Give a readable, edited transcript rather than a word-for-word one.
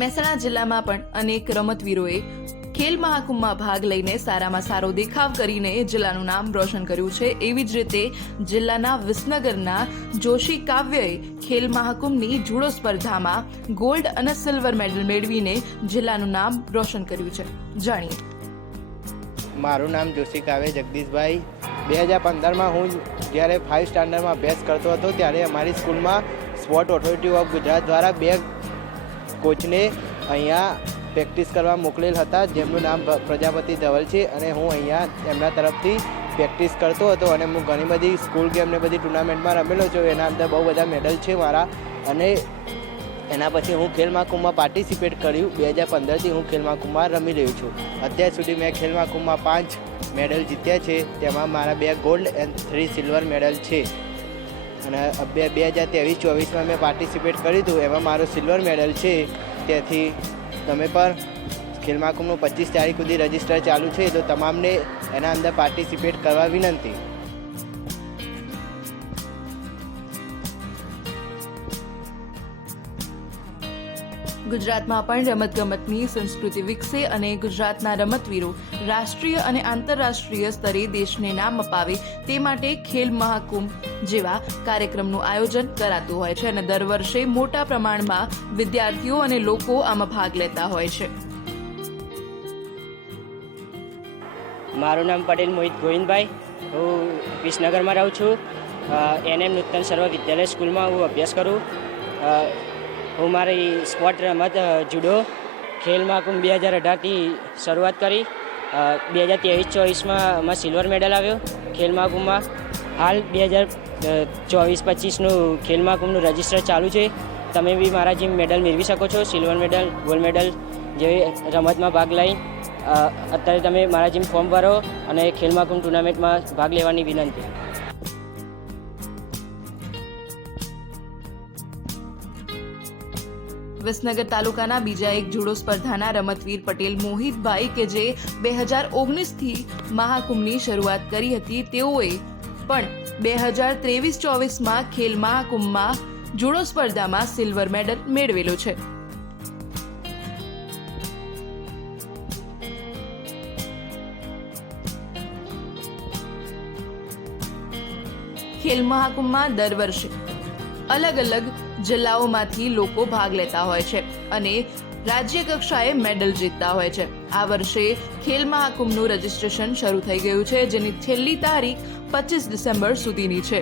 મહેસાણા જિલ્લામાં પણ અનેક રમતવીરોએ ખેલ મહાકુંભમાં ભાગ લઈને સારામાં સારો દેખાવ કરીને જિલ્લાનું નામ રોશન કર્યું છે। એવી જ રીતે જિલ્લાના વિસનગરના જોશી કાવ્યએ ખેલ મહાકુંભની જુડો સ્પર્ધામાં ગોલ્ડ અને સિલ્વર મેડલ મેળવીને જિલ્લાનું નામ રોશન કર્યું છે। જાણીએ। મારું નામ જોશી કાવ્ય જગદીશભાઈ। 2015માં હું જ્યારે 5 સ્ટાન્ડર્ડમાં અભ્યાસ કરતો હતો ત્યારે અમારી સ્કૂલમાં સ્પોર્ટ ઓથોરિટી ઓફ ગુજરાત દ્વારા 2 કોચને અહીંયા પ્રેક્ટિસ કરવા મોકલેલ હતા, જેમનું નામ પ્રજાપતિ ધવલ છે અને હું અહીંયા એમના તરફથી પ્રેક્ટિસ કરતો હતો અને હું ઘણી બધી સ્કૂલ ગેમ ને બધી ટુર્નામેન્ટમાં રમેલો છું। એના અંદર બહુ બધા મેડલ છે મારા અને એના પછી હું ખેલ મહાકુંભમાં પાર્ટિસિપેટ કર્યું। 2015થી હું ખેલ મહાકુંભમાં રમી રહ્યો છું। અત્યાર સુધી મેં ખેલ મહાકુંભમાં 5 મેડલ જીત્યા છે, તેમાં મારા 2 ગોલ્ડ એન્ડ 3 સિલ્વર મેડલ છે અને 2023-24માં મેં પાર્ટિસિપેટ કર્યું હતું, એમાં મારો સિલ્વર મેડલ છે। તેથી તમે પણ ખેલ મહાકુંભનું 25 તારીખ સુધી રજિસ્ટર ચાલુ છે, તો તમામને એના અંદર પાર્ટિસિપેટ કરવા વિનંતી। ગુજરાતમાં પણ રમતગમતની સંસ્કૃતિ વિકસે અને ગુજરાતના રમતવીરો રાષ્ટ્રીય અને આંતરરાષ્ટ્રીય સ્તરે દેશને નામ અપાવે તે માટે ખેલ મહાકુંભ જેવા કાર્યક્રમનું આયોજન કરાતું હોય છે અને દર વર્ષે મોટા પ્રમાણમાં વિદ્યાર્થીઓ અને લોકો આમાં ભાગ લેતા હોય છે। મારું નામ પટેલ મોહિત ગોવિંદભાઈ, હું વિસનગરમાં રહું છું। NM નૂતન સર્વ વિદ્યાલય સ્કૂલમાં હું અભ્યાસ કરું। હું મારી સ્પોર્ટ રમત જુડો ખેલ મહાકુંભ 2018થી શરૂઆત કરી। 2023-24માં માં સિલ્વર મેડલ આવ્યો ખેલ મહાકુંભમાં। હાલ 2024-25નું ખેલ મહાકુંભનું રજિસ્ટર ચાલુ છે। તમે બી મારા જેમ મેડલ મેળવી શકો છો, સિલ્વર મેડલ, ગોલ્ડ મેડલ જેવી રમતમાં ભાગ લઈ અત્યારે તમે મારા જેમ ફોર્મ ભરો અને ખેલ મહાકુંભ ટુર્નામેન્ટમાં ભાગ લેવાની વિનંતી। વિસનગર તાલુકાના બીજા એક જુડો સ્પર્ધાના રમતવીર પટેલ મોહિતભાઈ કે જે 2019થી મહાકુંભની શરૂઆત કરી હતી, તેઓએ પણ 2023-24માં ખેલ મહાકુંભમાં જુડો સ્પર્ધામાં સિલ્વર મેડલ મેળવેલો છે। ખેલ મહાકુંભમાં દર વર્ષે અલગ અલગ જિલ્લાઓમાંથી લોકો ભાગ લેતા હોય છે અને રાજ્ય કક્ષાએ મેડલ જીતતા હોય છે। આ વર્ષે ખેલ મહાકુંભનું રજિસ્ટ્રેશન શરૂ થઈ ગયું છે, જેની છેલ્લી તારીખ 25 ડિસેમ્બર સુધીની છે।